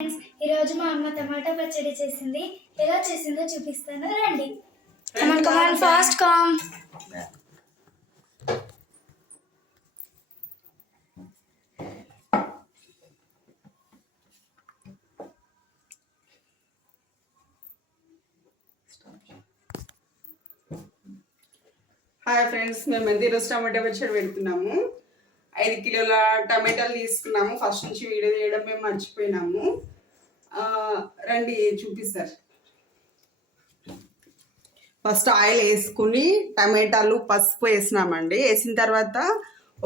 ఈరోజు మా అమ్మ టమాటా పచ్చడి చేసింది. ఎలా చేసిందో చూపిస్తాను, రండి. Come on fast come. Hi friends, మేము ఈరోజు టమాటా పచ్చడి పెడుతున్నాము. 5 కిలోల టమాటాలు తీసుకున్నాము. ఫస్ట్ నుంచి వీడియో చేయడం మేము మర్చిపోయినాము. రండి చూపిస్తారు. ఫస్ట్ ఆయిల్ వేసుకుని టమాటాలు పసుపు వేసినామండి. వేసిన తర్వాత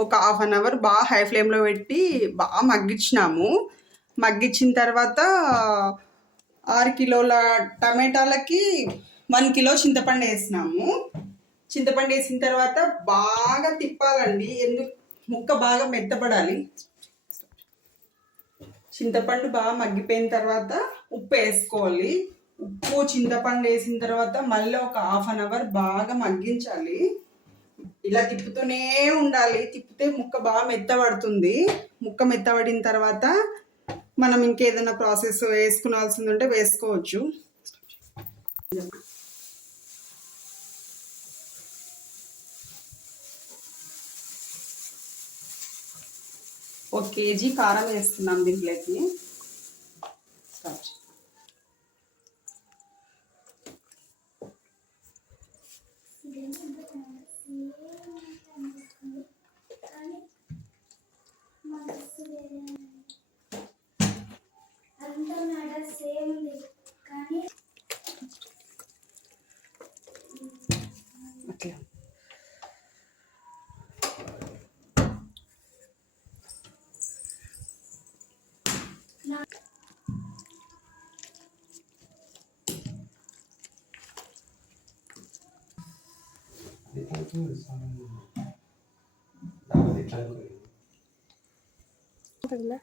ఒక హాఫ్ అన్ అవర్ బాగా హై ఫ్లేమ్లో పెట్టి బాగా మగ్గించినాము. మగ్గించిన తర్వాత 6 కిలోల టమాటాలకి 1 కిలో చింతపండు వేసినాము. చింతపండు వేసిన తర్వాత బాగా తిప్పాలండి, ఎందుకు ముక్క బాగా మెత్తపడాలి. చింతపండు బాగా మగ్గిపోయిన తర్వాత ఉప్పు వేసుకోవాలి. ఉప్పు చింతపండు వేసిన తర్వాత మళ్ళీ ఒక హాఫ్ అన్ అవర్ బాగా మగ్గించాలి. ఇలా తిప్పుతూనే ఉండాలి. తిప్పితే ముక్క బాగా మెత్తబడుతుంది. ముక్క మెత్తబడిన తర్వాత మనం ఇంకేదైనా ప్రాసెస్ వేసుకునాల్సింది ఉంటే వేసుకోవచ్చు. ఒక కేజీ కారం వేస్తున్నాం దీంట్లోకి. స్టార్ట్. అట్లా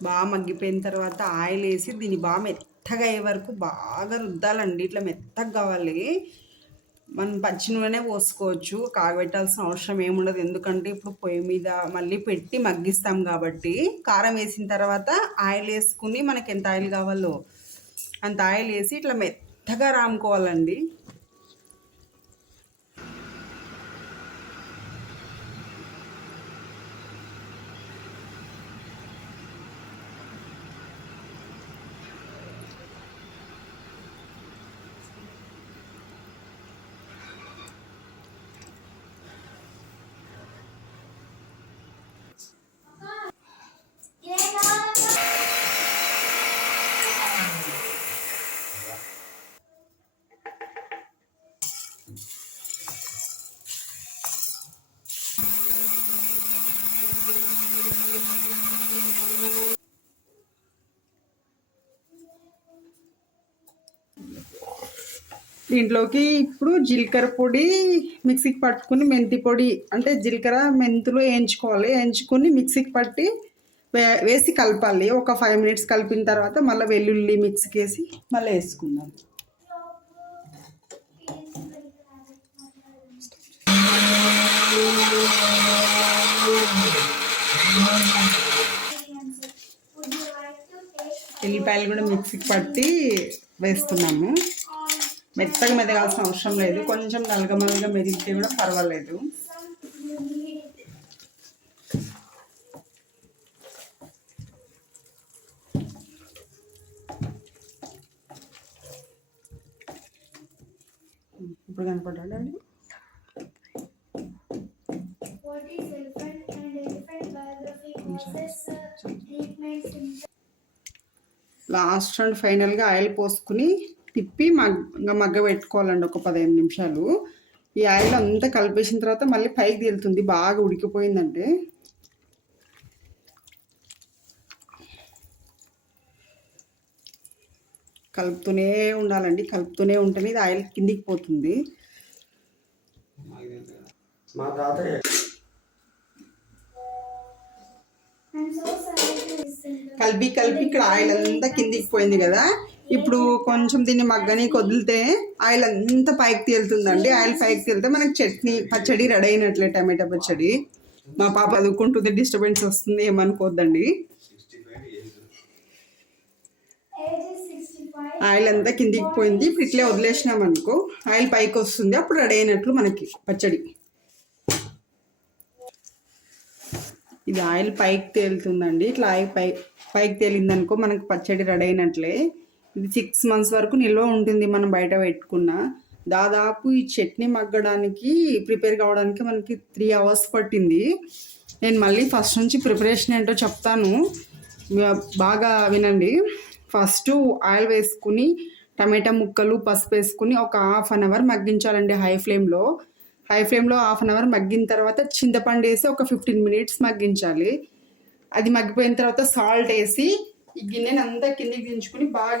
బాగా మగ్గిపోయిన తర్వాత ఆయిల్ వేసి దీన్ని బాగా మెత్తగా అయ్యే వరకు బాగా రుద్దాలండి. ఇట్లా మెత్తగా కావాలి. మనం పచ్చి నూనెనే పోసుకోవచ్చు, కాగబెట్టాల్సిన అవసరం ఏముండదు. ఎందుకంటే ఇప్పుడు పొయ్యి మీద మళ్ళీ పెట్టి మగ్గిస్తాం కాబట్టి. కారం వేసిన తర్వాత ఆయిల్ వేసుకుని మనకి ఎంత ఆయిల్ కావాలో అంత ఆయిల్ వేసి ఇట్లా మెత్తగా రాముకోవాలండి. దీంట్లోకి ఇప్పుడు జీలకర్ర పొడి మిక్సీకి పట్టుకుని, మెంతి పొడి అంటే జీలకర్ర మెంతులు వేయించుకోవాలి. వేయించుకుని మిక్సీకి పట్టి వేసి కలపాలి. ఒక 5 మినిట్స్ కలిపిన తర్వాత మళ్ళీ వెల్లుల్లి మిక్సీకి వేసి మళ్ళీ వేసుకుందాం. ఎల్లిపాయలు కూడా మిక్సీకి పట్టి వేస్తున్నాము. మెత్తగా మెదగాల్సిన అవసరం లేదు, కొంచెం నలగమలగా మెదిగితే కూడా పర్వాలేదు. ఇప్పుడు కనపడ్డాడండి. లాస్ట్ అండ్ ఫైనల్గా ఆయిల్ పోసుకుని తిప్పి మగ్గ పెట్టుకోవాలండి ఒక 15 నిమిషాలు. ఈ ఆయిల్ అంతా కలిపేసిన తర్వాత మళ్ళీ పైకి తేలుతుంది బాగా ఉడికిపోయిందంటే. కలుపుతూనే ఉండాలండి. కలుపుతూనే ఉంటేనే ఇది ఆయిల్ కిందికి పోతుంది. కలిపి ఇక్కడ ఆయిల్ అంతా కిందికి పోయింది కదా. ఇప్పుడు కొంచెం దీన్ని మగ్గని వదిలితే ఆయిల్ అంతా పైకి తేలుతుందండి. ఆయిల్ పైకి తేలితే మనకి పచ్చడి రెడీ అయినట్లే, టమాటా పచ్చడి. మా పాప చదువుకుంటుంది, డిస్టర్బెన్స్ వస్తుంది, ఏమనుకోద్దండి. ఆయిల్ అంతా కిందికి పోయింది. ఇప్పుడు ఇట్లే వదిలేసినాం అనుకో, ఆయిల్ పైకి వస్తుంది, అప్పుడు రెడీ అయినట్లు మనకి పచ్చడి. ఇది ఆయిల్ పైకి తేలుతుందండి. ఇట్లా ఆయిల్ పైకి తేలిందనుకో మనకి పచ్చడి రెడీ అయినట్లే. ఇది 6 months వరకు నిల్వ ఉంటుంది మనం బయట పెట్టుకున్న. దాదాపు ఈ చట్నీ మగ్గడానికి ప్రిపేర్ కావడానికి మనకి 3 hours పట్టింది. నేను మళ్ళీ ఫస్ట్ నుంచి ప్రిపరేషన్ ఏంటో చెప్తాను, బాగా వినండి. ఫస్ట్ ఆయిల్ వేసుకుని టమాటా ముక్కలు, పసుపు వేసుకుని ఒక 1/2 hour మగ్గించాలండి హై ఫ్లేమ్లో. హాఫ్ అన్ అవర్ మగ్గిన తర్వాత చింతపండు వేసి ఒక 15 minutes మగ్గించాలి. అది మగ్గిపోయిన తర్వాత సాల్ట్ వేసి ఈ గిన్నెని అంతా కిందికి దించుకుని బాగా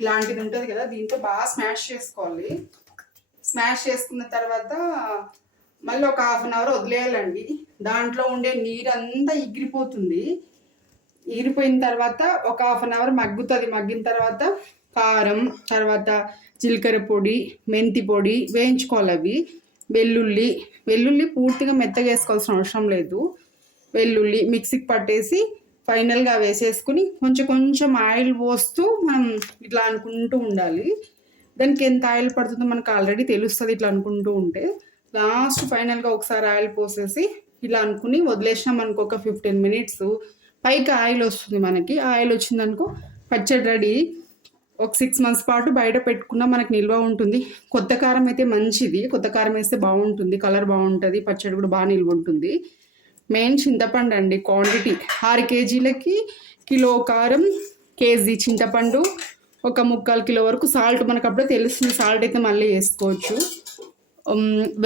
ఇలాంటిది ఉంటుంది కదా, దీంతో బాగా స్మాష్ చేసుకోవాలి. స్మాష్ చేసుకున్న తర్వాత మళ్ళీ ఒక 1/2 hour వదిలేయాలండి. దాంట్లో ఉండే నీరు అంతా ఎగిరిపోతుంది. ఎగిరిపోయిన తర్వాత ఒక 1/2 hour మగ్గుతుంది. మగ్గిన తర్వాత కారం, తర్వాత జీలకర్ర పొడి, మెంతి పొడి వేయించుకోవాలి. అవి వెల్లుల్లి పూర్తిగా మెత్తగా వేసుకోవాల్సిన అవసరం లేదు. వెల్లుల్లి మిక్సీకి పట్టేసి ఫైనల్గా వేసేసుకుని కొంచెం ఆయిల్ పోస్తూ మనం ఇట్లా అనుకుంటూ ఉండాలి. దానికి ఎంత ఆయిల్ పడుతుందో మనకు ఆల్రెడీ తెలుస్తుంది. ఇట్లా అనుకుంటూ ఉంటే లాస్ట్ ఫైనల్గా ఒకసారి ఆయిల్ పోసేసి ఇలా అనుకుని వదిలేసినాం అనుకో ఒక 15 minutes, పైకి ఆయిల్ వస్తుంది. మనకి ఆయిల్ వచ్చిందనుకో పచ్చడి రెడీ. ఒక 6 months పాటు బయట పెట్టుకున్నా మనకు నిల్వ ఉంటుంది. కొత్త కారం అయితే మంచిది, కొత్త కారం వేస్తే బాగుంటుంది, కలర్ బాగుంటుంది, పచ్చడి కూడా బాగా నిల్వ ఉంటుంది. మెయిన్ చింతపండు అండి. క్వాంటిటీ 6 kgలకి కిలో కారం, కేజీ చింతపండు, ఒక 3/4 kilo వరకు సాల్ట్. మనకు అప్పుడే తెలుస్తుంది, సాల్ట్ అయితే మళ్ళీ వేసుకోవచ్చు.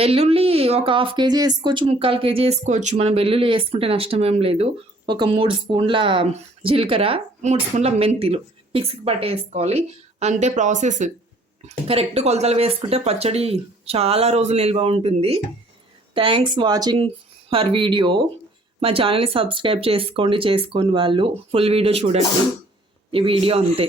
వెల్లుల్లి ఒక 1/2 kg వేసుకోవచ్చు, 3/4 kg వేసుకోవచ్చు. మనం వెల్లుల్లి వేసుకుంటే నష్టం ఏం లేదు. ఒక 3 spoons జీలకర్ర, 3 spoons మెంతులు మిక్సీకి పట్టేసుకోవాలి. అంతే ప్రాసెస్. కరెక్ట్ కొలతలు వేసుకుంటే పచ్చడి చాలా రోజులు నిల్వ ఉంటుంది. Thanks watching for video. మా ఛానల్ని సబ్స్క్రైబ్ చేసుకోండి వాళ్ళు. ఫుల్ వీడియో చూడండి. ఈ వీడియో అంతే.